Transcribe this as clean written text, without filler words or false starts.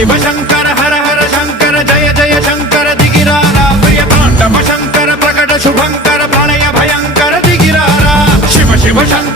शिव शंकर हर हर शंकर जय जय शंकर दिगिरारा प्रिय तांडव शंकर प्रकट शुभंकर प्रलय भयंकर दिगिरारा शिव शिव शंकर